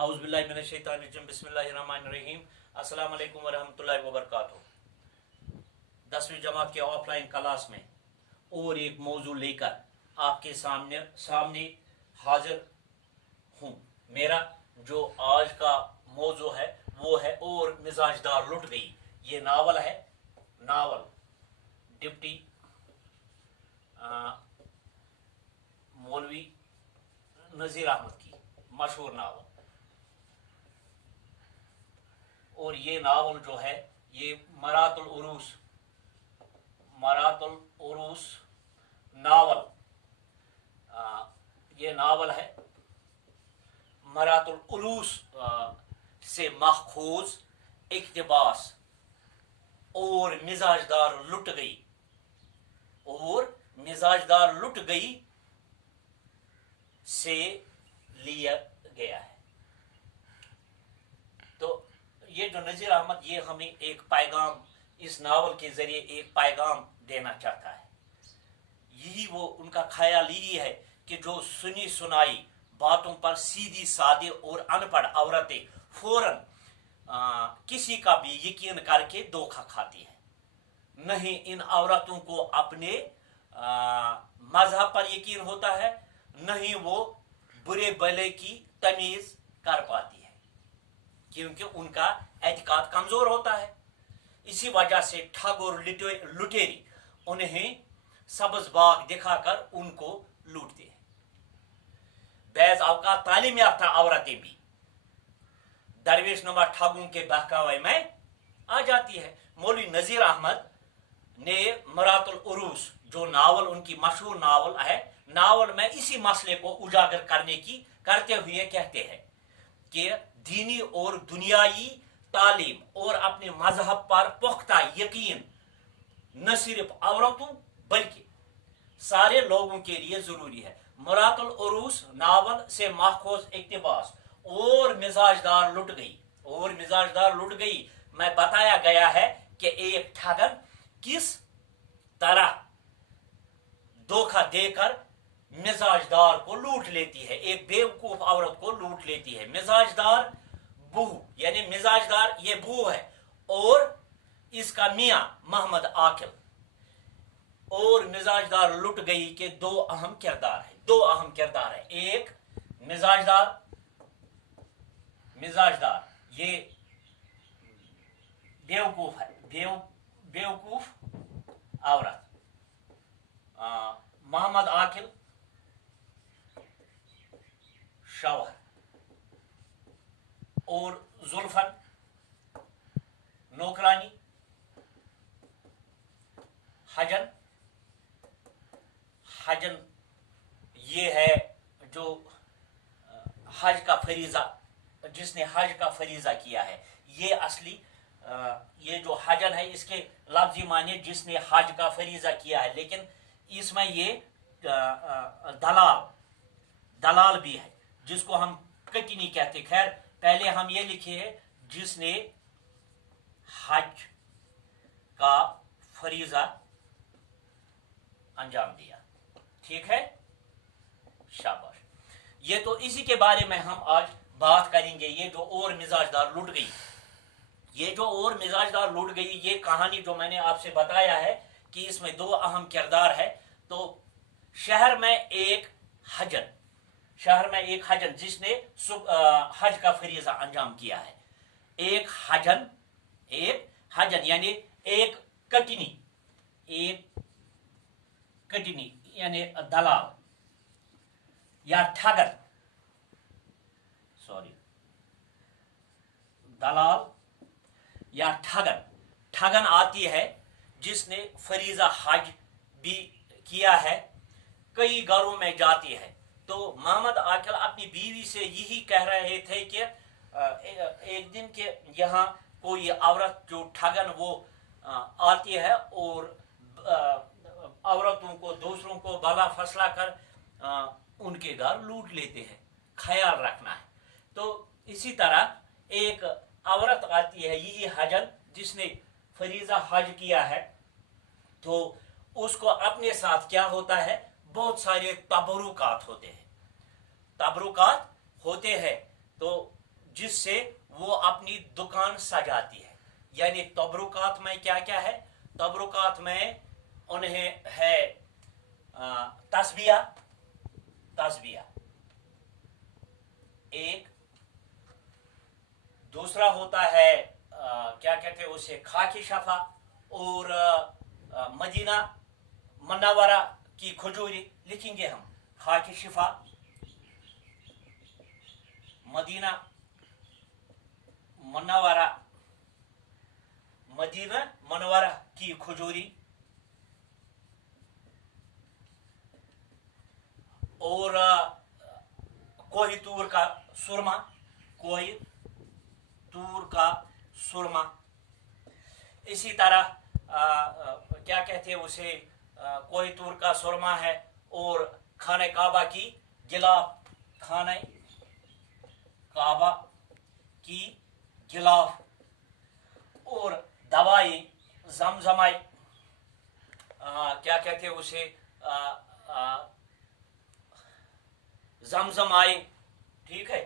औज़ुबिल्लाहि मिनश्शैतानिर्रजीम बिस्मिल्लाहिर्रहमानिर्रहीम अस्सलाम वालेकुम वरहमतुल्लाहि वबरकातुहू। 10वीं जमात के ऑफलाइन क्लास में और एक मौजू लेकर आपके सामने हाजिर हूँ। मेरा जो आज का मौजू है वो है और मिजाजदार लुट गई। ये नावल है, नावल डिप्टी मौलवी नज़ीर अहमद की मशहूर नावल। और ये नावल जो है ये मरातुल उरूस नावल, ये नावल है मरातुल उरूस से माखूज इक्तिबास और मिजाजदार लुट गई, और मिजाजदार लुट गई से लिया गया है। तो ये जो नज़ीर अहमद ये हमें एक पैगाम, इस नावल के जरिए एक पैगाम देना चाहता है। यही वो उनका ख्याल यही है कि जो सुनी सुनाई बातों पर सीधी सादे और अनपढ़ औरतें फौरन किसी का भी यकीन करके धोखा खाती है। नहीं इन औरतों को अपने मजहब पर यकीन होता है, नहीं वो बुरे भले की तमीज कर पाती है, क्योंकि उनका एतिकाद कमजोर होता है। इसी वजह से ठग और लुटेरी उन्हें सब्ज बाग दिखाकर उनको लूटते हैं। बैज़ औक़ात तालीम याफ्ता औरतें भी दरवेश नुमा ठगों के बहकावे में आ जाती है। मौलवी नज़ीर अहमद ने मरातुल उरूस जो नावल उनकी मशहूर नावल है, नावल में इसी मसले को उजागर करते हुए कहते हैं कि दीनी और दुनियाई तालीम और अपने मजहब पर पुख्ता यकीन न सिर्फ औरतों बल्कि सारे लोगों के लिए जरूरी है। मरातुल उरूस नावल से माखूज इक्तिबास और मिजाजदार लुट गई में बताया गया है कि एक ठगन किस तरह धोखा देकर मिजाजदार को लूट लेती है, एक बेवकूफ औरत को लूट लेती है। मिजाजदार बहू यानी मिजाजदार ये बहू है और इसका मियां मोहम्मद आकिल। और मिजाजदार लुट गई के दो अहम किरदार है। एक मिजाजदार ये बेवकूफ है, बेवकूफ औरत। मोहम्मद आकिल शौहर, और जुल्फन नौकरानी। हजन ये है जो हज का फरीजा, जिसने हज का फरीजा किया है। ये असली ये जो हजन है इसके लफ्जी माने जिसने हज का फरीजा किया है, लेकिन इसमें ये दलाल भी है जिसको हम कटिनी कहते। खैर पहले हम ये लिखे है जिसने हज का फरीजा अंजाम दिया। ठीक है, शाबाश। ये तो इसी के बारे में हम आज बात करेंगे। ये जो और मिजाजदार लुट गई, ये कहानी जो मैंने आपसे बताया है कि इसमें दो अहम किरदार है। तो शहर में एक हजन जिसने हज का फरीजा अंजाम किया है। एक हजन यानी एक कटनी यानी दलाल या ठगन, दलाल या ठगन आती है जिसने फरीजा हज भी किया है, कई घरों में जाती है। तो मोहम्मद आकिल अपनी बीवी से यही कह रहे थे कि एक दिन के यहाँ कोई औरत जो ठगन वो आती है और औरतों को दूसरों को भला फसला कर उनके घर लूट लेते हैं। ख्याल रखना है। तो इसी तरह एक औरत आती है, यही हजन जिसने फरीजा हज किया है, तो उसको अपने साथ क्या होता है, बहुत सारे तबरुकात होते हैं। तो جس سے وہ اپنی دکان سجاتی ہے. یعنی تبرکات میں کیا کیا ہے؟ تبرکات میں انہیں ہے تسبیہ ایک، دوسرا ہوتا ہے کیا کہتے ہیں اسے، خاک شفا، اور مدینہ منورہ کی کھجوری. لکھیں گے ہم خاک شفا، مدینہ منورہ کی کھجوری، اور کوہ طور کا سرما. اسی طرح کیا کہتے ہیں اسے، کوہ طور کا سرما ہے، اور خانہ کعبہ کی غلاف، اور دوائی زمزمائی، کیا کہتے ہیں اسے، زمزم آئی. ٹھیک ہے.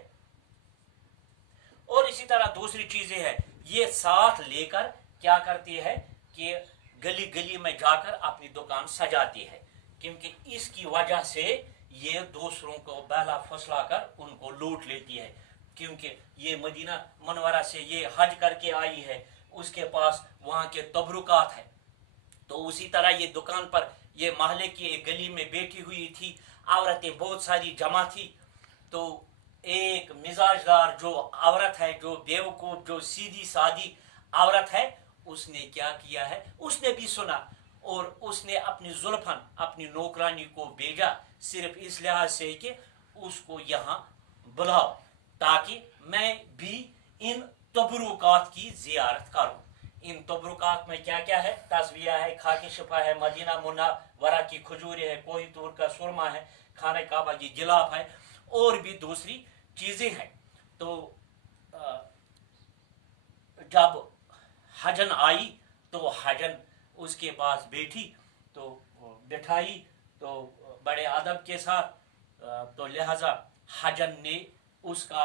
اور اسی طرح دوسری چیزیں ہیں، یہ ساتھ لے کر کیا کرتی ہے کہ گلی گلی میں جا کر اپنی دکان سجاتی ہے، کیونکہ اس کی وجہ سے یہ دوسروں کو بہلا پھسلا کر ان کو لوٹ لیتی ہے. کیونکہ یہ مدینہ منورہ سے یہ حج کر کے آئی ہے، اس کے پاس وہاں کے تبرکات ہیں. تو اسی طرح یہ دکان پر یہ محلے کی ایک گلی میں بیٹھی ہوئی تھی، عورتیں بہت ساری جمع تھی. تو ایک مزاج دار جو عورت ہے، جو بیوقوف، جو سیدھی سادی عورت ہے، اس نے کیا کیا ہے، اس نے بھی سنا، اور اس نے اپنی زلفن، اپنی نوکرانی کو بھیجا، صرف اس لحاظ سے کہ اس کو یہاں بلاؤ تاکہ میں بھی ان تبرکات کی زیارت کروں. ان تبرکات میں کیا کیا ہے؟ تسبیہ ہے، خاک شفا ہے، مدینہ منورہ کی کھجوریں ہے، کوہ طور کا سرما ہے، خانہ کعبہ کی غلاف ہے، اور بھی دوسری چیزیں ہیں. تو جب حجن آئی تو حجن اس کے پاس بیٹھی، تو بٹھائی تو بڑے ادب کے ساتھ. تو لہذا حجن نے اس کا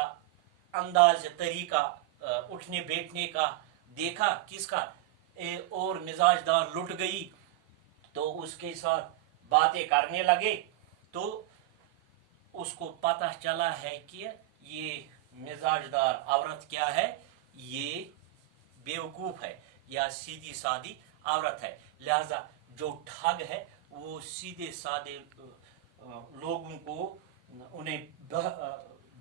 انداز طریقہ اٹھنے بیٹھنے کا دیکھا، کس کا، اور مزاج دار لٹ گئی. تو اس کے ساتھ باتیں کرنے لگے. تو اس کو پتہ چلا ہے کہ یہ مزاج دار عورت کیا ہے، یہ بیوقوف ہے یا سیدھی سادی عورت ہے. لہذا جو ٹھگ ہے وہ سیدھے سادے لوگوں کو انہیں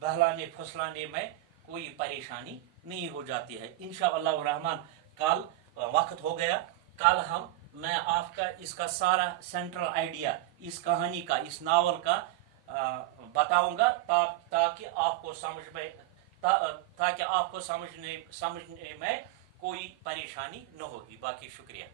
بہلانے پھسلانے میں کوئی پریشانی نہیں ہو جاتی ہے. انشاءاللہ الرحمن کل وقت ہو گیا، کل میں آپ کا اس کا سارا سینٹرل آئیڈیا اس کہانی کا، اس ناول کا بتاؤں گا، تاکہ آپ کو سمجھنے میں کوئی پریشانی نہ ہوگی. باقی شکریہ.